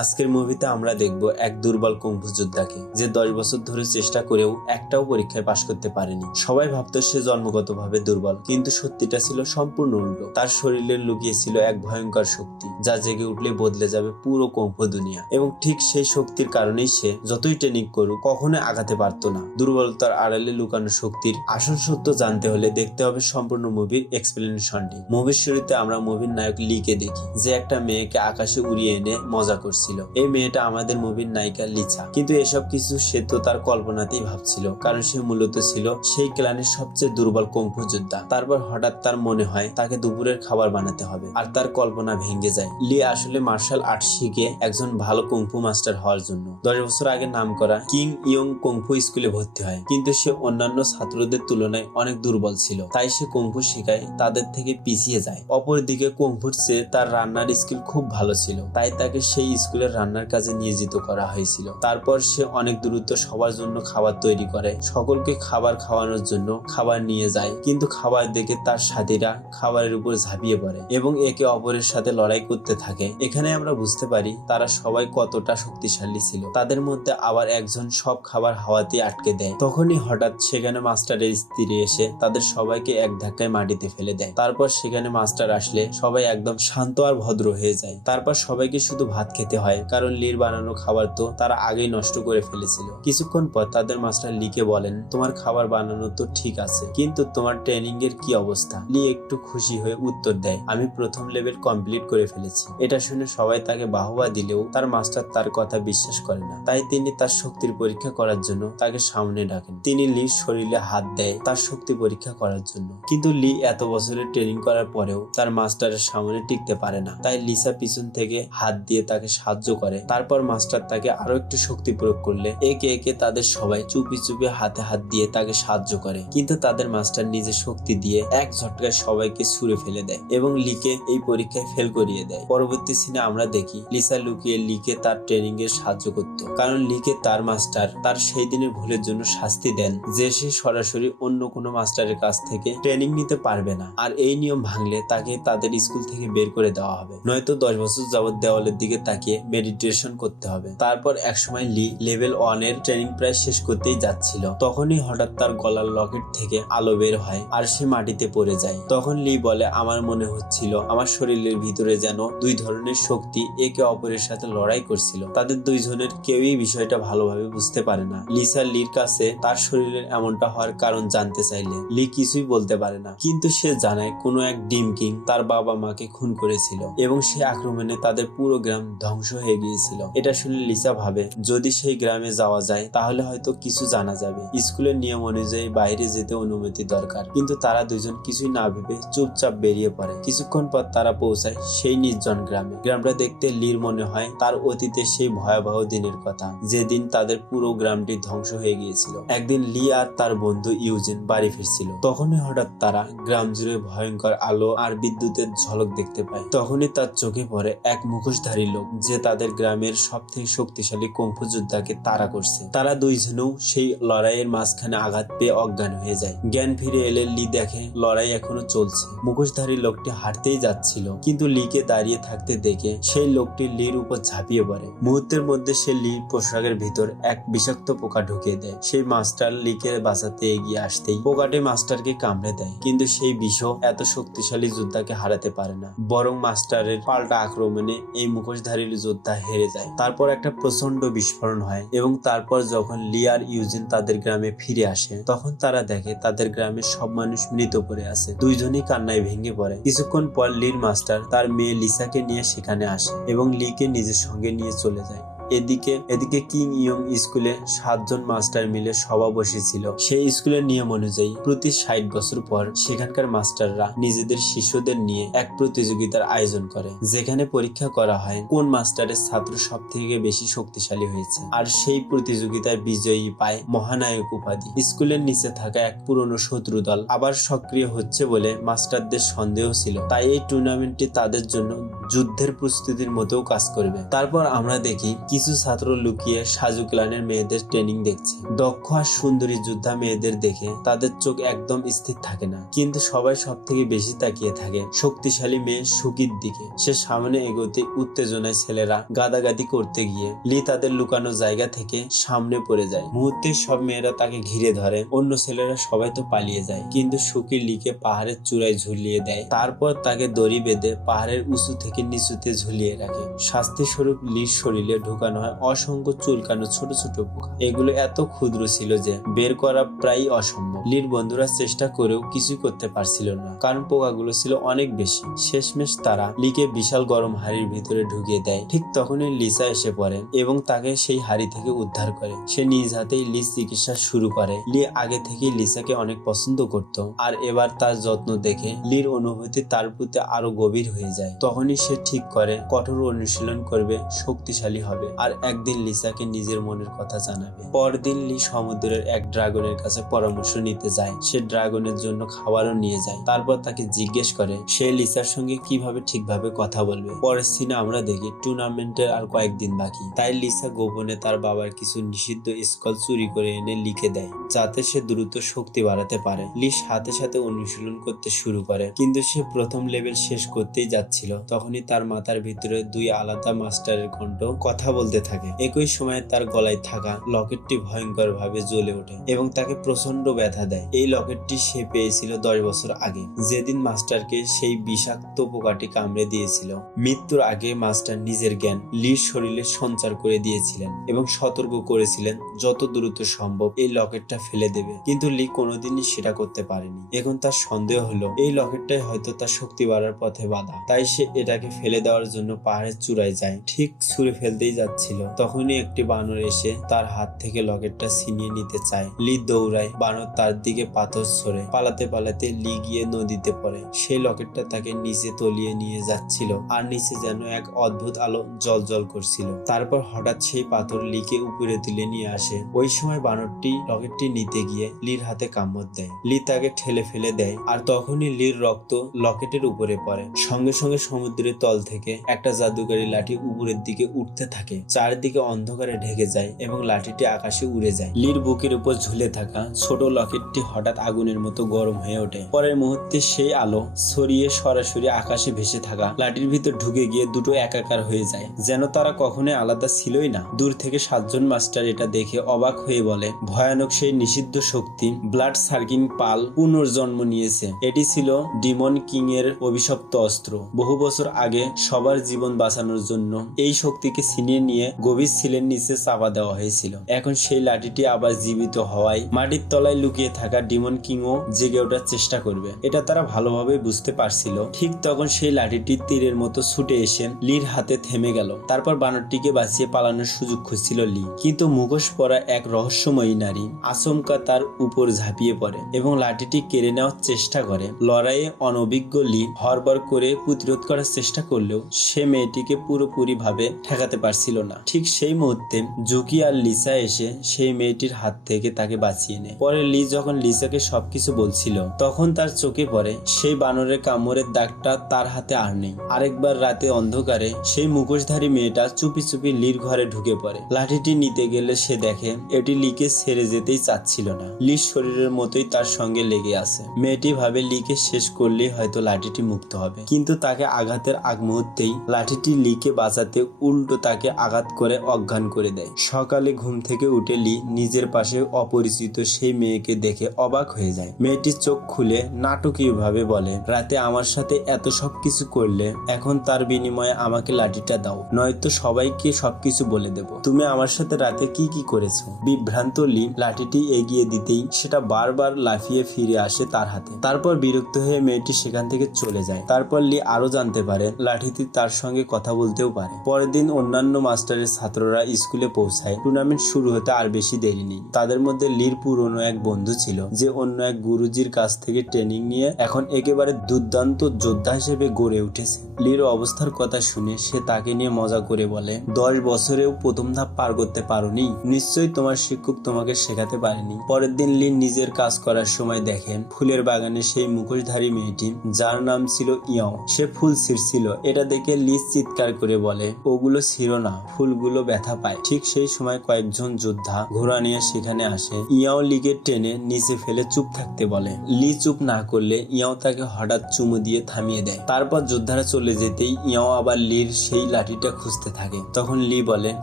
আজকের মুভিতে আমরা দেখব এক দুর্বল কুংফু যোদ্ধাকে যে 10 বছর ধরে চেষ্টা করেও একটাও পরীক্ষায় পাশ করতে পারেনি। সবাই ভাবতো সে জন্মগতভাবে দুর্বল, কিন্তু সত্যিটা ছিল সম্পূর্ণ উল্টো। তার শরীরে লুকিয়ে ছিল এক ভয়ঙ্কর শক্তি যা জেগে উঠলে বদলে যাবে পুরো কুংফু দুনিয়া। এবং ঠিক সেই শক্তির কারণেই সে যতই ট্রেনিং করুক কখনোই আগাতে পারতো না। দুর্বলতার আড়ালে লুকানো শক্তির আসল সত্য জানতে হলে দেখতে হবে সম্পূর্ণ মুভির এক্সপ্লেনেশনটি। মুভির শুরুতে আমরা মুভির নায়ক লিকে দেখি, যে একটা মেয়েকে আকাশে উড়িয়ে এনে মজা করছিল। এই মেয়েটা আমাদের মুভির নায়িকা লিচা, কিন্তু এসব কিছু সে তো তার কল্পনাতেই ভাবছিল, কারণ সে মূলত ছিল সেই ক্লানের সবচেয়ে দুর্বল কুংফু যোদ্ধা। তারপর হঠাৎ তার মনে হয় তাকে দুপুরের খাবার বানাতে হবে, আর তার কল্পনা ভেঙে যায়। লি আসলে মার্শাল আর্ট শিখে একজন ভালো কুংফু মাস্টার হওয়ার জন্য 10 বছর আগে নাম করা কিং ইয়ং কুংফু স্কুলে ভর্তি হয়, কিন্তু সে অন্যান্য ছাত্রদের তুলনায় অনেক দুর্বল ছিল। তাই সে কুংফু শেখায় তাদের থেকে পিছিয়ে যায়। অপরদিকে কুংফুর চেয়ে তার রান্নার স্কিল খুব ভালো ছিল, তাই তাকে সেই স্কুলের রান্নার কাজে নিয়োজিত করা হয়েছিল। তারপর সে অনেক দ্রুত সবার জন্য খাবার তৈরি করে, সকলকে খাবার খাওয়ানোর জন্য খাবার নিয়ে যায়। কিন্তু খাবার দেখে তার সাথীরা খাবারের উপর ঝাঁপিয়ে পড়ে এবং একে অপরের সাথে লড়াই করতে থাকে। এখানে আমরা বুঝতে পারি তারা সবাই কতটা শক্তিশালী ছিল। তাদের মধ্যে আবার একজন সব খাবার হাওয়াতে আটকে দেয়। তখনই হঠাৎ সেখানে মাস্টারের স্ত্রী এসে তাদের সবাইকে এক ধাক্কায় মাটিতে ফেলে দেয়। তারপর সেখানে মাস্টার আসলে সবাই একদম শান্ত আর ভদ্র হয়ে যায়। তারপর সবাইকে শুধু ভাত খেতে হয়, কারণ লির বানানো খাবার তো তারা আগেই নষ্ট করে ফেলেছিল। কিছুক্ষণ পর তাদের মাস্টার লিকে বলেন, তোমার খাবার বানানো তো ঠিক আছে, কিন্তু তোমার ট্রেনিং এর কি অবস্থা? লি একটু খুশি হয়ে উত্তর দেয়, আমি প্রথম লেভেল কমপ্লিট করে ফেলেছি। এটা শুনে সবাই তাকে বাহবা দিলেও তার মাস্টার তার কথা বিশ্বাস করে না। তাই তিনি তার শক্তির পরীক্ষা করার জন্য তাকে সামনে ডাকেন। তিনি লির শরীরে হাত দেয় তার শক্তি পরীক্ষা করার জন্য, কিন্তু লি এত বছরের ট্রেনিং করার পরেও তার মাস্টারের সামনে টিকতে পারে না। তাই লিসা পিছন থেকে হাত দিয়ে তাকে সাহায্য করে। তারপর মাস্টার তাকে আরো একটু শক্তি প্রয়োগ করলে একে একে তাদের সবাই চুপি চুপি হাতে হাত দিয়ে তাকে সাহায্য করে। কিন্তু তাদের মাস্টার নিজের শক্তি দিয়ে এক ঝটকায় সবাইকে ছুঁড়ে ফেলে দেয় এবং লিকে এই পরীক্ষায় ফেল করিয়ে দেয়। পরবর্তী সিনে আমরা দেখি লিসা লুকিয়ে লিকে তার ট্রেনিং এর সাহায্য করত, কারণ লিকে তার মাস্টার তার সেই দিনের ভুলের জন্য শাস্তি দেন যে সে সরাসরি অন্য কোনো মাস্টারের কাছ থেকে ট্রেনিং নিতে পারবে না, আর এই নিয়ম ভাঙলে তাকে তাদের স্কুল থেকে বের করে দেওয়া হবে, নয়তো 10 বছর যাবত দেওয়ালের দিকে তাকিয়ে মেডিটেশন করতে হবে। তারপর একসময় লি লেভেল 1 এর ট্রেনিং প্রায় শেষ করতেই যাচ্ছিল, তখনই হঠাৎ তার গলার লকেট থেকে আলো বের হয় আর সে মাটিতে পড়ে যায়। তখন লি বলে, আমার মনে হচ্ছিল আমার শরীরের ভিতরে যেন দুই ধরনের শক্তি একে অপরের সাথে লড়াই করছিল। তাদের দুইজনের কেউই বিষয়টা ভালোভাবে বুঝতে পারে না। লিসা লির কাছে তার শরীরের এমনটা হওয়ার কারণ জানতে চাইলে লি কিছুই বলতে পারে না, কিন্তু সে জানায় কোনো এক ডিম কিং তার বাবা মাকে খুন করেছিল এবং সেই আক্রমণে তাদের পুরো গ্রাম ধ্বংস হয়ে গিয়েছিল। এটা শুনে লিসা ভাবে যদি সেই গ্রামে যাওয়া যায় তাহলে হয়তো কিছু জানা যাবে। স্কুলের নিয়ম অনুযায়ী বাইরে যেতে অনুমতি দরকার, কিন্তু তারা দুজন কিছুই না ভেবে চুপচাপ বেরিয়ে পড়ে। কিছুক্ষণ পর তারা পৌঁছায় সেই নির্জন গ্রামে। গ্রামটা দেখতে লির মনে হয় তার অতীতে সেই ভয়াবহ দিনের কথা, যেদিন তাদের পুরো গ্রামটি ধ্বংস হয়ে গিয়েছিল। একদিন লি আর তার বন্ধু ইউজিন বাড়ি ফিরছিল, তখনই হঠাৎ তারা গ্রাম জুড়ে ভয়ঙ্কর আলো আর বিদ্যুতের ঝলক দেখতে পায়। তখনই তার চোখে পড়ে এক মুখোশধারী লোক, যে তাদের গ্রামের সব থেকে শক্তিশালী কুংফু যোদ্ধাকে তাড়া করছে। তারা দুইজনেও সেই লড়াইয়ের মাঝখানে আঘাত পেয়ে অজ্ঞান হয়ে যায়। জ্ঞান ফিরে এলে লি দেখে লড়াই এখনো চলছে। মুখোশধারী লোকটি হাঁটতেই যাচ্ছিল, কিন্তু লিকে দাঁড়িয়ে থাকতে দেখে সেই লোকটি লির উপর ঝাঁপিয়ে পড়ে। মুহূর্তের মধ্যে সে লির পোশাকের ভিতর এক বিষাক্ত পোকা ঢুকিয়ে দেয়। সেই মাস্টার লিকে বাঁচাতে এগিয়ে আসতেই পোকাটি মাস্টারকে কামড়ে দেয়, কিন্তু সেই বিষ এত শক্তিশালী যোদ্ধাকে হারাতে পারে না, বরং মাস্টারের পাল্টা আক্রমণে এই মুখোশধারী যোদ্ধা হেরে যায়। তারপর একটা প্রচন্ড বিস্ফোরণ হয় এবং তারপর যখন লি আর ইউজিন তাদের গ্রামে ফিরে আসে তখন তারা দেখে তাদের গ্রামের সব মানুষ মৃত পড়ে আছে। দুইজনই কান্নায় ভেঙে পড়ে। কিছুক্ষণ পর লির মাস্টার তার মেয়ে লিসাকে নিয়ে সেখানে আসে এবং লিকে নিজের সঙ্গে নিয়ে চলে যায়। এদিকে কিং ইয়ং স্কুলে 7 জন মাস্টার মিলে সভা বসেছিল। সেই স্কুলের নিয়ম অনুযায়ী প্রতি 60 বছর পর সেখানকার মাস্টাররা নিজেদের শিষ্যদের নিয়ে এক প্রতিযোগিতার আয়োজন করে, যেখানে পরীক্ষা করা হয় কোন মাস্টারের ছাত্র সব থেকে বেশি শক্তিশালী হয়েছে, আর সেই প্রতিযোগিতার বিজয়ী পায় মহানায়ক উপাধি। স্কুলের নিচে থাকা এক পুরনো শত্রু দল আবার সক্রিয় হচ্ছে বলে মাস্টারদের সন্দেহ ছিল, তাই এই টুর্নামেন্টটি তাদের জন্য যুদ্ধের প্রস্তুতির মতোও কাজ করবে। তারপর আমরা দেখি কিছু ছাত্র লুকিয়ে সাজু ক্লানের মেয়েদের ট্রেনিং দেখছে। দক্ষ আর সুন্দরী যোদ্ধা মেয়েদের দেখে তাদের চোখ একদম স্থির থাকে না, কিন্তু সবাই সব থেকে বেশি তাকিয়ে থাকে শক্তিশালী মেয়ে সুকির দিকে। সে সামনে এগোতে উত্তেজনায় ছেলেরা গাদাগাদি করতে গিয়ে লি তাদের লুকানো জায়গা থেকে সামনে পড়ে যায়। মুহূর্তে সব মেয়েরা তাকে ঘিরে ধরে। অন্য ছেলেরা সবাই তো পালিয়ে যায়, কিন্তু সুকি লিকে পাহাড়ের চূড়ায় ঝুলিয়ে দেয়। তারপর তাকে দড়ি বেঁধে পাহাড়ের উঁচু থেকে নিচুতে ঝুলিয়ে রাখে। শাস্তি স্বরূপ লির শরীরে ঢুকানো হয় অসংখ্য চুলকানো ছোট ছোট পোকা। এগুলো এত ক্ষুদ্র ছিল যে বের করা প্রায় অসম্ভব। লির বন্ধুরা চেষ্টা করেও কিছুই করতে পারছিল না, কারণ পোকাগুলো ছিল অনেক বেশি। শেষমেশ তারা লিকে বিশাল গরম হাড়ির ভিতরে ঢুকিয়ে দেয়। ঠিক তখনই লিসা এসে পড়ে এবং তাকে সেই হাড়ি থেকে উদ্ধার করে। সে নিজ হাতেই লির চিকিৎসা শুরু করে। লি আগে থেকেই লিসাকে অনেক পছন্দ করত, আর এবার তার যত্ন দেখে লির অনুভূতি তার প্রতি আরো গভীর হয়ে যায়। তখনই সে ঠিক করে কঠোর অনুশীলন করবে, শক্তিশালী হবে, আর একদিন লিসাকে নিজের মনের কথা জানাবে। পরদিন লি সমুদ্রের এক ড্রাগনের কাছে পরামর্শ নিতে যায়। সে ড্রাগনের জন্য খাবারও নিয়ে যায়। তারপর তাকে জিজ্ঞেস করে সে লিসার সঙ্গে কিভাবে ঠিকভাবে কথা বলবে। পরের সিনে আমরা দেখি টুর্নামেন্টের আর কয়েকদিন বাকি, তাই লিসা গোপনে তার বাবার কিছু নিষিদ্ধ স্কল চুরি করে এনে লিখে দেয়, যাতে সে দ্রুত শক্তি বাড়াতে পারে। লি সাথে সাথে অনুশীলন করতে শুরু করে, কিন্তু সে প্রথম লেভেল শেষ করতেই যাচ্ছিল। তখনই তার মাথার ভিতরে দুই আলাদা মাস্টারের কণ্ঠ কথা বলতে থাকে। একই সময় তার গলায় থাকা লকেটটি ভয়ঙ্কর ভাবে জ্বলে ওঠে এবং তাকে প্রচন্ড ব্যথা দেয়। এই লকেটটি সে পেয়েছিল 10 বছর আগে, যেদিন মাস্টারকে সেই বিষাক্ত পোকাটি কামড়ে দিয়েছিল। মৃত্যুর আগে মাস্টার নিজের জ্ঞান লির শরীরে সঞ্চার করে দিয়েছিলেন এবং সতর্ক করেছিলেন যত দ্রুত সম্ভব এই লকেটটা ফেলে দেবে, কিন্তু লি কোনোদিনই সেটা করতে পারেনি। এখন তার সন্দেহ হলো এই লকেটটাই হয়তো তার শক্তি বাড়ার পথে বাধা, তাই সে এটাকে ফেলে দেওয়ার জন্য পাহাড়ের চূড়ায় যায়। ঠিক ছুঁড়ে ফেলতেই যাচ্ছিল, তখনই একটি বানর এসে তার হাত থেকে লকেটটা ছিনিয়ে নিতে চায়। লি দৌড়ায়, বানর তার দিকে পাথর ছোড়ে। পালাতে পালাতে লি গিয়ে নদীতে পড়ে। সেই লকেটটা তাকে নিচে তলিয়ে নিয়ে যাচ্ছিল, আর নিচে যেন এক অদ্ভুত আলো জ্বলজ্বল করছিল। তারপর হঠাৎ সেই পাথর লিকে উপরে তুলে নিয়ে আসে। ওই সময় বানরটি লকেটটি নিতে গিয়ে লির হাতে কামড় দেয়। লি তাকে ঠেলে ফেলে দেয়, আর তখনই লির রক্ত লকেটের উপরে পড়ে। সঙ্গে সঙ্গে সমুদ্রের তল থেকে একটা জাদুকারী লাঠি উপরের দিকে উঠতে থাকে। চারদিকে অন্ধকারে ঢেকে যায় এবং লাঠিটি আকাশে উড়ে যায়। লির বুকের উপর ঝুলে থাকা ছোট লকেটটি হঠাৎ আগুনের মতো গরম হয়ে ওঠে। পরের মুহূর্তে সেই আলো ছড়িয়ে সরাসরি আকাশে ভেসে থাকা লাঠির ভিতর ঢুকে গিয়ে দুটো একাকার হয়ে যায়, যেন তারা কখনোই আলাদা ছিলই না। দূর থেকে 7 জন মাস্টার এটা দেখে অবাক হয়ে বলে, ভয়ানক সেই নিষিদ্ধ শক্তি ব্লাড সার্কিং পাল পুনর্জন্ম নিয়েছে। এটি ছিল ডিমন কিং এর অভিশপ্ত অস্ত্র। বহু বছর আগে সবার জীবন বাঁচানোর জন্য এই শক্তিকে ছিনিয়ে নিয়ে গভীর ছিলের নিচে চাপা দেওয়া হয়েছিল। এখন সেই লাঠিটি আবার জীবিত হওয়ায় মাটির তলায় লুকিয়ে থাকা ডিমন কিংও জেগে ওঠার চেষ্টা করবে। এটা তারা ভালোভাবে বুঝতে পারছিল। ঠিক তখন সেই লাঠিটি তীরের মতো ছুটে এসে লির হাতে থেমে গেল। তারপর বানরটিকে বাঁচিয়ে পালানোর সুযোগ খুঁজছিল লি, কিন্তু মুখোশ পরা এক রহস্যময়ী নারী আচমকা তার উপর ঝাঁপিয়ে পড়ে এবং লাঠিটি কেড়ে নেওয়ার চেষ্টা করে। লড়াইয়ে অনভিজ্ঞ লি হরবর করে প্রতিরোধ করার চেষ্টা করলেও সে মেয়েটিকে পুরোপুরি ভাবে ঠেকাতে পারছিল না। ঠিক সেই মুহূর্তে জুকি আর লিসা এসে সেই মেয়েটির হাত থেকে তাকে বাঁচিয়ে নেয়। পরে লি যখন লিসাকে সবকিছু বলছিল, তখন তার চোখে পড়ে সেই বানরের কামড়ের দাগটা তার হাতে আর নেই। আরেকবার রাতে অন্ধকারে সেই মুখোশধারী মেয়েটা চুপি চুপি লির ঘরে ঢুকে পড়ে। লাঠিটি নিতে গেলে সে দেখে এটি লিকে ছেড়ে যেতেই চাচ্ছিল না। লির শরীরের মতোই তার সঙ্গে লেগে আছে। মেয়েটি ভাবে লিকে শেষ করলেই হয়তো লাঠিটি মুক্ত হবে, কিন্তু তাকে আঘাতের আগ মুহূর্তেই লাঠিটি লিকে বাঁচাতে উল্টো তাকে আঘাত করে অজ্ঞান করে দেয়। সকালে ঘুম থেকে উঠে লি নিজের পাশে অপরিচিত সেই মেয়েকে দেখে অবাক হয়ে যায়। মেয়েটির চোখ খুলে নাটকীয় ভাবে বলে, রাতে আমার সাথে এত সব কিছু করলে, এখন তার বিনিময়ে আমাকে লাঠিটা দাও, নয়তো সবাইকে সবকিছু বলে দেব তুমি আমার সাথে রাতে কি কি করেছো। বিভ্রান্ত লি লাঠিটি এগিয়ে দিতেই সেটা বারবার লাফিয়ে ফিরে আসে তার হাতে। তারপর বিরক্ত হয়ে মেয়েটি সেখান থেকে চলে যায়। তারপর লি আরো জানতে পারে লাঠিটি তার সঙ্গে কথা বলতেও পারে। পরের দিন অন্যান্য মাস্টারের ছাত্ররা স্কুলে পৌঁছায়। টুর্নামেন্ট শুরু হতে আর বেশি দেরি নেই। তাদের মধ্যে লির পুরনো এক বন্ধু ছিল, যে অন্য এক গুরুজির কাছ থেকে ট্রেনিং নিয়ে এখন একেবারে দুর্দান্ত যোদ্ধা হিসেবে গড়ে উঠেছে। লির অবস্থার কথা শুনে সে তাকে নিয়ে মজা করে বলে, 10 বছরেও প্রথম ধাপ পার করতে পারোনি, নিশ্চয়ই তোমার শিক্ষক তোমাকে শেখাতে পারেনি। পরের দিন লি নিজের কাজ করার সময় দেখেন ফুলের বাগানে সেই মুখোশধারী মেয়েটি, যার নাম ছিল ইয়াও, সে ফুল ছিঁড়ছিল। এটা দেখে লি চিৎকার করে বলে, ওগুলো ছিল না, ফুলগুলো ব্যথা পায়। ঠিক সেই সময় কয়েকজন যোদ্ধা ঘোড়া নিয়ে সেখানে আসে। ইয়াও লিকে টেনে নিচে ফেলে চুপ থাকতে বলে। লি চুপ না করলে ইয়াও তাকে হঠাৎ চুমু দিয়ে থামিয়ে দেয়। তারপর যোদ্ধারা চলে যেতেই ইয়াও আবার লির সেই লাঠিটা খুঁজতে থাকে। তখন লি বলে,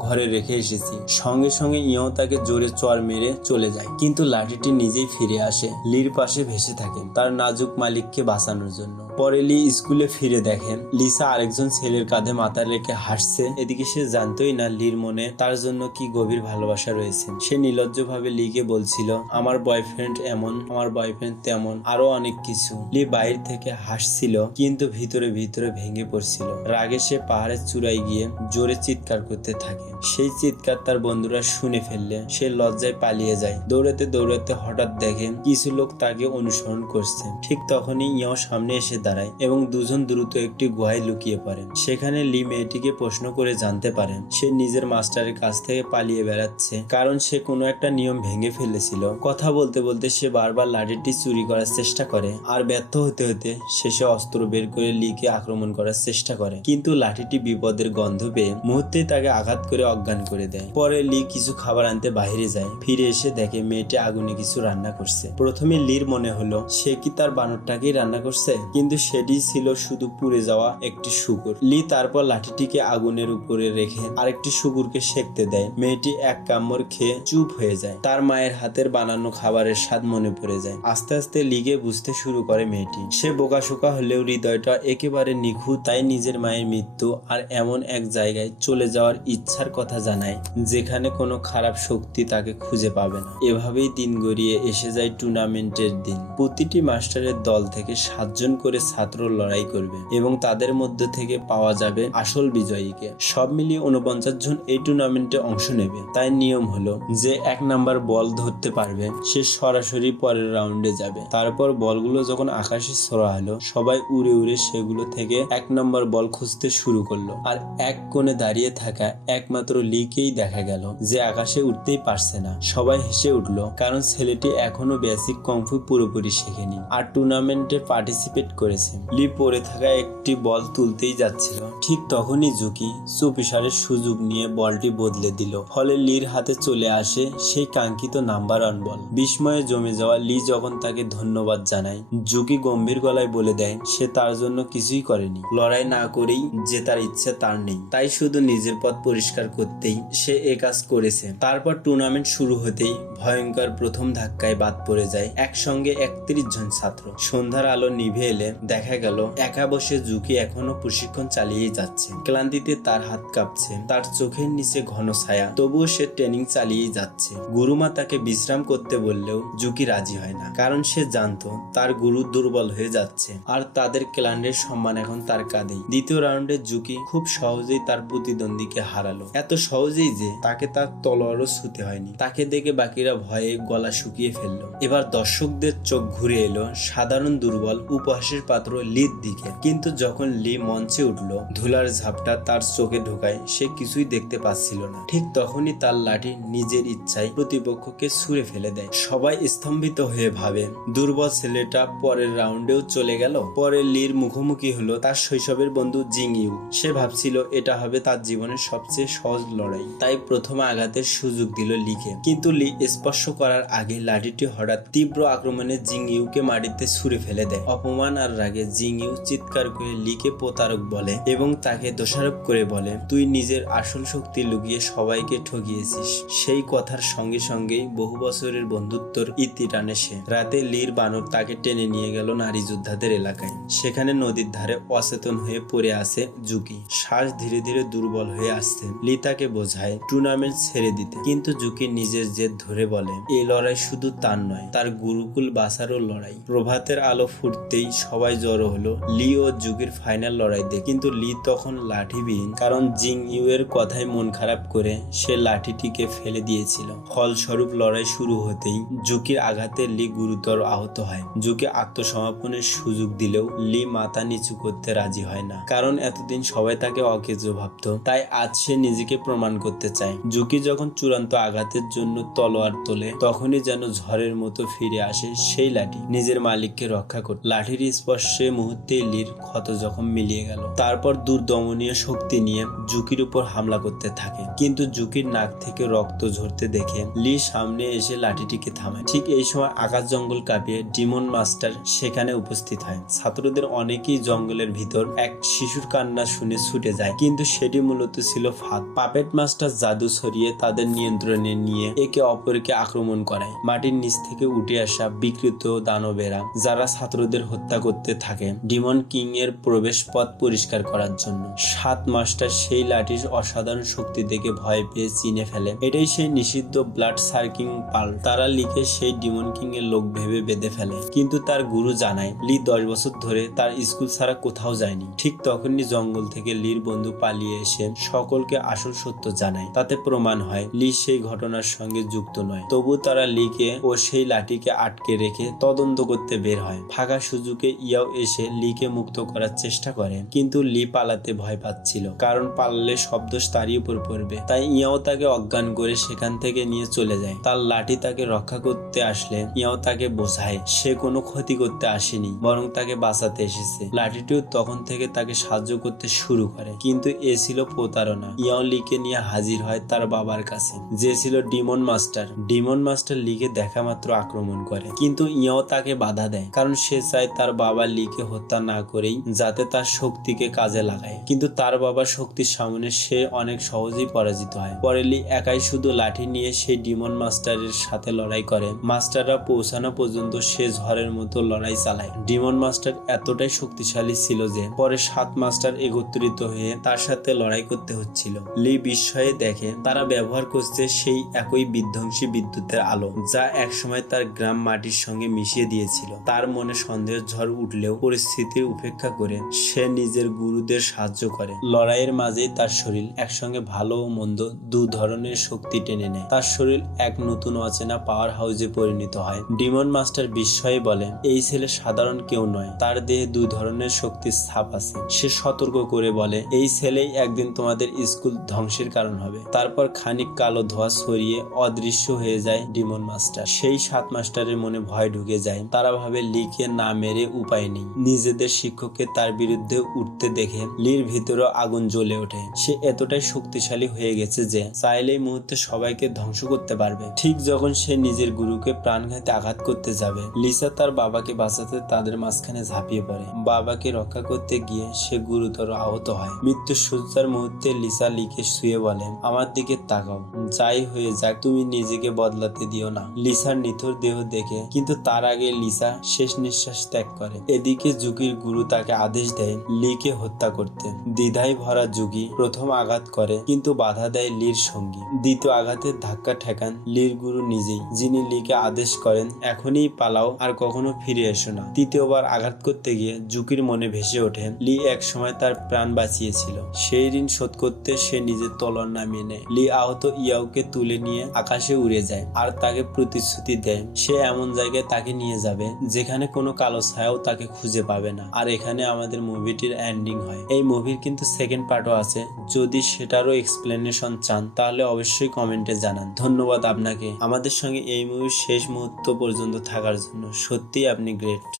ঘরে রেখে এসেছি। সঙ্গে সঙ্গে ইয়াও তাকে জোরে চড় মেরে চলে যায়, কিন্তু লাঠিটি নিজেই ফিরে আসে, লির পাশে ভেসে থাকে তার নাজুক মালিককে বাঁচানোর জন্য। পরে লি স্কুলে ফিরে দেখেন লিসা আরেকজন ছেলের কাঁধে মাথা রেখে হাসছে। এদিকে সে জানতোই না লির মনে তার জন্য কি গভীর ভালোবাসা রয়েছে। সে নির্লজ্জভাবে লিকে বলছিল, আমার বয়ফ্রেন্ড এমন, আমার বয়ফ্রেন্ড তেমন, আরো অনেক কিছু। লি বাইরে থেকে হাসছিল, কিন্তু ভিতরে ভিতরে ভেঙে পড়ছিল। রাগে সে পাহাড়ের চূড়ায় গিয়ে জোরে চিৎকার করতে থাকে। সেই চিৎকার তার বন্ধুরা শুনে ফেললে সে লজ্জায় পালিয়ে যায়। দৌড়াতে দৌড়াতে হঠাৎ দেখে কিছু লোক তাকে অনুসরণ করছে। ঠিক তখনই ইয়াও সামনে এসে দাঁড়ায় এবং দুজন দ্রুত একটি গুহায় লুকিয়ে পড়েন। সেখানে লি মেয়েটিকে প্রশ্ন করে জানতে পারেন সে নিজের মাস্টারের কাছ থেকে পালিয়ে বেড়াচ্ছে, কারণ সে কোনো একটা নিয়ম ভেঙে ফেলেছিল। কথা বলতে বলতে সে বারবার লাঠিটি চুরি করার চেষ্টা করে, আর ব্যর্থ হতে হতে শেষে অস্ত্র বের করে লিকে আক্রমণ করার চেষ্টা করে, কিন্তু লাঠিটি বিপদের গন্ধ পেয়ে মুহূর্তেই তাকে আঘাত করে অজ্ঞান করে দেয়। পরে লি কিছু খাবার আনতে বাইরে যায়। ফিরে এসে দেখে মেয়েটি আগুনে কিছু রান্না করছে। প্রথমে লির মনে হলো সে কি তার বানরটাকেই রান্না করছে, কিন্তু সেটি ছিল শুধু পুড়ে যাওয়া একটি শুকুর। লি তারপর লাঠিটিকে আগুনের উপরে রেখে আরেকটি শুকুরকে সেঁকতে দেয়। মেয়েটি এক কামড় খেয়ে চুপ হয়ে যায়। তার মায়ের হাতের বানানো খাবারের স্বাদ মনে পড়ে যায়। আস্তে আস্তে লিগে বুঝতে শুরু করে মেয়েটি সে বোকাশোকা হলেও হৃদয়টা একেবারে নিখুঁত। তাই নিজের মায়ের মৃত্যু আর এমন এক জায়গায় চলে যাওয়ার ইচ্ছার কথা জানায় যেখানে কোনো খারাপ শক্তি তাকে খুঁজে পাবে না। এভাবেই দিন গড়িয়ে এসে যায় টুর্নামেন্টের দিন। প্রতিটি মাস্টারের দল থেকে 7 জন করে ছাত্র লড়াই করবে এবং তাদের মধ্যে থেকে পাওয়া যাবে আসল বিজয়ীকে। সব মিলিয়ে 49 জন এই টুর্নামেন্টে অংশ নেবে। তাই নিয়ম হলো যে 1 নাম্বার বল ধরতে পারবে সে সরাসরি পরের রাউন্ডে যাবে। তারপর বলগুলো যখন আকাশে ছোড়া হলো সবাই উড়ে উড়ে সেগুলো থেকে 1 নাম্বার বল খুঁজতে শুরু করলো। আর এক কোণে দাঁড়িয়ে থাকা একমাত্র লিকেই দেখা গেল যে আকাশে উঠতেই পারছে না। সবাই হেসে উঠলো, কারণ ছেলেটি এখনো বেসিক কংফু পুরোপুরি শেখেনি আর টুর্নামেন্টে পার্টিসিপেট করেছে। লি পড়ে থাকা একটি বল তুলতেই যাচ্ছিল, ঠিক তখনই জুকি চুপিসারের সুযোগ নিয়ে বলটি বদলে দিল। ফলে লির হাতে চলে আসে সেই কাঙ্ক্ষিত নাম্বার 1 বল। বিস্ময়ে জমে যাওয়া লি যখন তাকে ধন্যবাদ জানায়, জুকি গম্ভীর গলায় বলে দেয় সে তার জন্য কিছুই করেনি, লড়াই না করেই জেতার ইচ্ছে তার নেই, তাই শুধু নিজের পথ পরিষ্কার করতেই সে এ কাজ করেছে। তারপর টুর্নামেন্ট শুরু হতেই ভয়ঙ্কর প্রথম ধাক্কায় বাদ পড়ে যায় একসঙ্গে 31 জন ছাত্র। সন্ধ্যার আলো নিভে এলে দেখা গেল একা বসে জুকি এখনো প্রশিক্ষণ চালিয়েই যাচ্ছে। ক্লান্তিতে তার হাত কাঁপছে, তার চোখের নিচে ঘন ছায়া, তবুও সে ট্রেনিং চালিয়েই যাচ্ছে। গুরুমা তাকে বিশ্রাম করতে বললেও জুকি রাজি হয় না, কারণ সে জানতো তার গুরু দুর্বল হয়ে যাচ্ছে আর তাদের ক্লানের সম্মান এখন তার কাঁধেই। দ্বিতীয় রাউন্ডে জুকি খুব সহজেই তার প্রতিদ্বন্দ্বীকে হারালো, এত সহজেই যে তাকে তার তলোয়ারও ছুঁতে হয়নি। তাকে দেখে বাকিরা ভয়ে গলা শুকিয়ে ফেললো। এবার দর্শকদের চোখ ঘুরে এলো সাধারণ দুর্বল উপহাসের পাত্র লির দিকে, কিন্তু যখন লি মঞ্চে উঠলো ধুলার ঝাপটা তার চোখে ঢোকায় সে কিছুই দেখতে পাচ্ছিল না। ঠিক তখনই তার লাঠি নিজের ইচ্ছায় প্রতিপক্ষকে ছুঁড়ে ফেলে দেয়। সবাই স্তম্ভিত হয়ে ভাবে দুর্বল ছেলেটা পরের রাউন্ডেও চলে গেল। পরে লির মুখোমুখি হলো তার শৈশবের বন্ধু জিং ইউ। সে ভাবছিল এটা হবে তার জীবনের সবচেয়ে সহজ লড়াই, তাই প্রথম আঘাতের সুযোগ দিল লিকে। কিন্তু লি স্পর্শ করার আগে লাঠিটি হঠাৎ তীব্র আক্রমণে জিং ইউকে মাটিতে ছুঁড়ে ফেলে দেয়। অপমান আর রাগে জিং ইউ চিৎকার করে লিকে প্রতারক বলে এবং তাকে দোষারোপ করে বলে তুই নিজের আসল শক্তি লুকিয়ে সবাইকে ঠকিয়েছিস। সেই কথার সঙ্গে সঙ্গেই বহু বছরের বন্ধুত্বর ইতি টানে সে। রাতে লির বানর তাকে টেনে নিয়ে গেল নারী যোদ্ধাদের এলাকায়। সেখানে নদীর ধারে অচেতন হয়ে পড়ে আছে জুকি, শ্বাস ধীরে ধীরে দুর্বল হয়ে আসছে। লি তাকে বোঝায় টুর্নামেন্ট ছেড়ে দিতে, কিন্তু জুকি নিজের জেদ ধরে বলে এই লড়াই শুধু তার নয়, তার গুরুকুল বাঁচারও লড়াই। প্রভাতের আলো ফুটতেই সবাই জড়ো হলো লি ও জুকির ফাইনাল লড়াই দেখে, কিন্তু লি তখন লাঠিবিহীন, কারণ জিং ইউ এর কথায় মন খারাপ করে সে লাঠিটিকে ফেলে দিয়েছিল। ফলস্বরূপ লড়াই শুরু হতেই জুকির আঘাতে লি গুরুতর আহত হয়। জুকি আত্মসমর্পণের সুযোগ দিলেও লি মাথা নিচু করতে রাজি হয় না, কারণ এতদিন সবাই তাকে অকেজো ভাবত। তাই আজ সে নিজেকে প্রমাণ করতে চায়। জুকি যখন চূড়ান্ত আঘাতের জন্য তলোয়ার তোলে তখনই যেন ঝড়ের মতো ফিরে আসে সেই লাঠি নিজের মালিককে রক্ষা করতে। লাঠির স্পর্শ স্পর্শে মুহূর্তে লির ক্ষত জখম মিলিয়ে গেল। তারপর দুর্দমনীয় শক্তি নিয়ে জুকির উপর হামলা করতে থাকে, কিন্তু জুকির নাক থেকে রক্ত ঝরতে দেখে লি সামনে এসে লাঠিটিকে থামায়। ঠিক এই সময় আকাশ জঙ্গল কাঁপিয়ে ডিমন মাস্টার সেখানে উপস্থিত হয়। ছাত্রদের অনেকেই জঙ্গলের ভিতর এক শিশুর কান্না শুনে ছুটে যায়, কিন্তু সেটি মূলত ছিল ফাঁদ। পাপেট মাস্টার জাদু ছড়িয়ে তাদের নিয়ন্ত্রণে নিয়ে একে অপরকে আক্রমণ করায়। মাটির নিচ থেকে উঠে আসা বিকৃত দানবেরা যারা ছাত্রদের হত্যা করতে থাকে ডিমন কিং এর প্রবেশ পথ পরিষ্কার করার জন্য। 7 মাস্টার সেই লাঠির অসাধারণ শক্তি দেখে ভয় পেয়ে চিনে ফেলে এটাই সেই নিষিদ্ধ ব্লাড সার্কিং পাল। তারা লিকে সেই ডিমন কিং এর লোক ভেবে বেঁধে ফেলে, কিন্তু তার গুরু জানায় লি 10 বছর ধরে তার স্কুল ছাড়া কোথাও যায়নি। ঠিক তখনই জঙ্গল থেকে লির বন্ধু পালিয়ে এসে সকলকে আসল সত্য জানায়। তাতে প্রমাণ হয় লি সেই ঘটনার সঙ্গে যুক্ত নয়। তবু তারা লিকে ও সেই লাঠিকে আটকে রেখে তদন্ত করতে বের হয়। ফাঁকা সুযোগে ইয়াও এসে লিকে মুক্ত করার চেষ্টা করে, কিন্তু লি পালাতে ভয় পাচ্ছিল, কারণ পালালে সব দোষ তারই উপর পড়বে। তাই ইয়াও তাকে অজ্ঞান করে সেখান থেকে নিয়ে চলে যায়। তার লাঠি তাকে রক্ষা করতে আসলে ইয়াও তাকে বোঝায় সে কোনো ক্ষতি করতে আসেনি, বরং তাকে বাঁচাতে এসেছে। লাঠিটিও তখন থেকে তাকে সাহায্য করতে শুরু করে, কিন্তু এ ছিল প্রতারণা। ইয়াও লিকে নিয়ে হাজির হয় তার বাবার কাছে, যে ছিল ডিমন মাস্টার। ডিমন মাস্টার লিকে দেখা মাত্র আক্রমণ করে, কিন্তু ইয়াও তাকে বাধা দেয়, কারণ সে চায় তার বাবা লিকে হত্যা না করেই যাতে তার শক্তিকে কাজে লাগায়। কিন্তু তার বাবার শক্তির সামনে সে অনেক সহজেই পরাজিত হয়। পরে লি একাই শুধু লাঠি নিয়ে সেই ডিমন মাস্টারের সাথে লড়াই করে। মাস্টাররা পৌঁছানো পর্যন্ত সে ঝড়ের মতো লড়াই চালায়। ডিমন মাস্টার এতটাই শক্তিশালী ছিল যে পরে 7 মাস্টার একত্রিত হয়ে তার সাথে লড়াই করতে হচ্ছিল। লি বিস্ময়ে দেখে তারা ব্যবহার করছে সেই একই বিধ্বংসী বিদ্যুতের আলো, যা একসময় তার গ্রাম মাটির সঙ্গে মিশিয়ে দিয়েছিল। তার মনে সন্দেহের ঝড় উঠলেও পরিস্থিতির উপেক্ষা করে সে নিজের গুরুদের সাহায্য করে। লড়াইয়ের মাঝেই তার শরীর একসঙ্গে ভালো ও মন্দ দু ধরনের শক্তি টেনে নেয়। তার শরীর এক নতুন অচেনা পাওয়ার হাউসে পরিণত হয়। ডিমন মাস্টার বিস্ময়ে বলে এই ছেলে সাধারণ কেউ নয়, তার দেহে 2 ধরনের শক্তির ছাপ আছে। সে সতর্ক করে বলে এই ছেলেই একদিন তোমাদের স্কুল ধ্বংসের কারণ হবে। তারপর খানিক কালো ধোঁয়া ছড়িয়ে অদৃশ্য হয়ে যায় ডিমন মাস্টার। সেই 7 মাস্টারের মনে ভয় ঢুকে যায়। তারা ভাবে লিকে না মেরে উপায় নেই। নিজেদের শিক্ষককে তার বিরুদ্ধে উঠতে দেখে লির ভিতরে আগুন জ্বলে ওঠে। সে এতটাই শক্তিশালী হয়ে গেছে যে চাইলেই মুহূর্তে সবাইকে ধ্বংস করতে পারবে। ঠিক যখন সে নিজের গুরুকে প্রাণঘাতে আঘাত করতে যাবে, লিসা তার বাবাকে বাঁচাতে তাদের মাঝখানে ঝাঁপিয়ে পড়ে। বাবাকে রক্ষা করতে গিয়ে সে গুরুতর আহত হয়। মৃত্যু সজ্জার মুহূর্তে লিসা লিকে শুয়ে বলে আমার দিকে তাকাও, যাই হয়ে যাক তুমি নিজেকে বদলাতে দিও না। লিসার নিথর দেহ দেখে কিন্তু তার আগে লিসা শেষ নিঃশ্বাস ত্যাগ করে। এদিকে জুকির গুরু তাকে আদেশ দেয় লিকে হত্যা করতে। দ্বিধায় ভরা জুগি প্রথম আঘাত করে, কিন্তু বাধা দেয় লির সঙ্গী। দ্বিতীয় আঘাতের ধাক্কা ঠেকান লির গুরু নিজেই, যিনি লিকে আদেশ করেন এখনই পালাও, আর কখনো ফিরে এসো না। তৃতীয়বার আঘাত করতে গিয়ে জুকির মনে ভেসে ওঠে লি এক সময় তার প্রাণ বাঁচিয়েছিল। সেই ঋণ শোধ করতে সে নিজের তলোয়ার নামিয়ে নেয়। লি আহত ইয়াওকে তুলে নিয়ে আকাশে উড়ে যায় আর তাকে প্রতিশ্রুতি দেয় সে এমন জায়গায় তাকে নিয়ে যাবে যেখানে কোনো কালো ছায়াও তাকে খুঁজে পাবে না। আর এখানে আমাদের মুভিটির এন্ডিং হয়। এই মুভির কিন্তু সেকেন্ড পার্টও আছে, যদি সেটারও এক্সপ্লেনেশন চান তাহলে অবশ্যই কমেন্টে জানান। ধন্যবাদ আপনাকে আমাদের সঙ্গে এই মুভির শেষ মুহূর্ত পর্যন্ত থাকার জন্য। সত্যিই আপনি গ্রেট।